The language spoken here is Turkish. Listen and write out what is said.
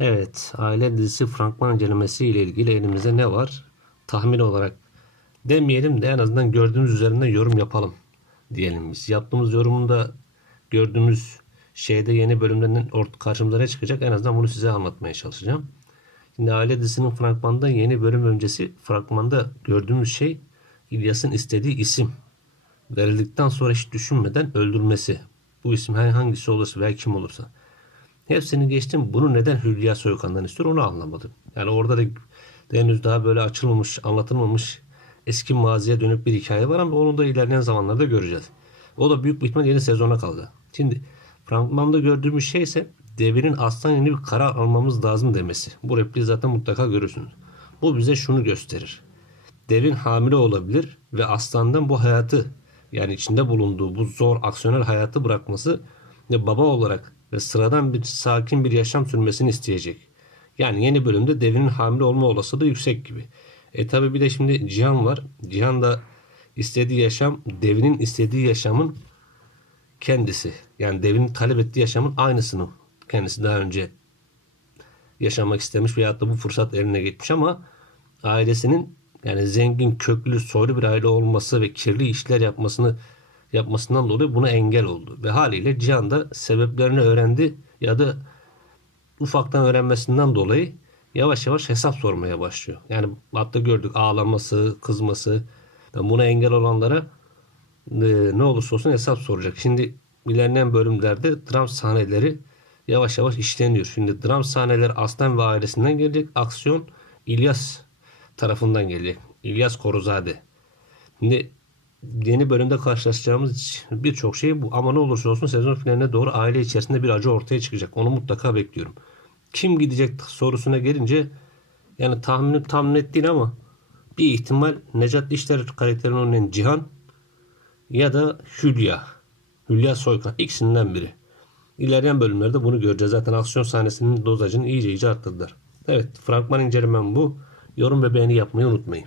Evet, aile dizisi fragman incelemesi ile ilgili elimizde ne var? Tahmin olarak demeyelim de en azından gördüğümüz üzerinden yorum yapalım diyelim biz. Yaptığımız yorumunda gördüğümüz şeyde yeni ort karşımıza ne çıkacak en azından bunu size anlatmaya çalışacağım. Şimdi aile dizisinin fragmanında yeni bölüm öncesi fragmanda gördüğümüz şey İlyas'ın istediği isim. Verildikten sonra hiç düşünmeden öldürmesi. Bu isim her hangisi olursa veya kim olursa. Hepsini geçtim. Bunu neden Hülya Soykan'dan istiyor onu anlamadım. Yani orada da henüz daha böyle açılmamış, anlatılmamış eski maziye dönük bir hikaye var ama onu da ilerleyen zamanlarda göreceğiz. O da büyük bir ihtimal yeni sezona kaldı. Şimdi fragmanda gördüğümüz şey ise devrin aslan yeni bir karar almamız lazım demesi. Bu repliği zaten mutlaka görürsünüz. Bu bize şunu gösterir. Devin hamile olabilir ve aslandan bu hayatı yani içinde bulunduğu bu zor aksiyonel hayatı bırakması ve baba olarak ve sıradan bir sakin bir yaşam sürmesini isteyecek. Yani yeni bölümde devinin hamile olma olasılığı yüksek gibi. E tabi bir de şimdi Cihan var. Cihan da istediği yaşam devinin istediği yaşamın kendisi. Yani devinin talep ettiği yaşamın aynısını kendisi daha önce yaşamak istemiş veyahut da bu fırsat eline geçmiş ama ailesinin yani zengin, köklü, soylu bir aile olması ve kirli işler yapmasını yapmasından dolayı buna engel oldu. Ve haliyle Cihan da sebeplerini öğrendi ya da ufaktan öğrenmesinden dolayı yavaş yavaş hesap sormaya başlıyor. Yani hatta gördük ağlaması, kızması. Yani buna engel olanlara e, ne olursa olsun hesap soracak. Şimdi ilerleyen bölümlerde dram sahneleri yavaş yavaş işleniyor. Şimdi dram sahneleri Aslan ve ailesinden gelecek. Aksiyon İlyas tarafından gelecek. İlyas Koruzade. Şimdi yeni bölümde karşılaşacağımız birçok şey bu. Ama ne olursa olsun sezon finaline doğru aile içerisinde bir acı ortaya çıkacak. Onu mutlaka bekliyorum. Kim gidecek sorusuna gelince yani tahminim tam net değil ama bir ihtimal Necat İşler karakterini oynayan Cihan ya da Hülya. Hülya Soykan. ikisinden biri. İlerleyen bölümlerde bunu göreceğiz. Zaten aksiyon sahnesinin dozajını iyice iyice arttırdılar. Evet fragman incelemem bu. Yorum ve beğeni yapmayı unutmayın.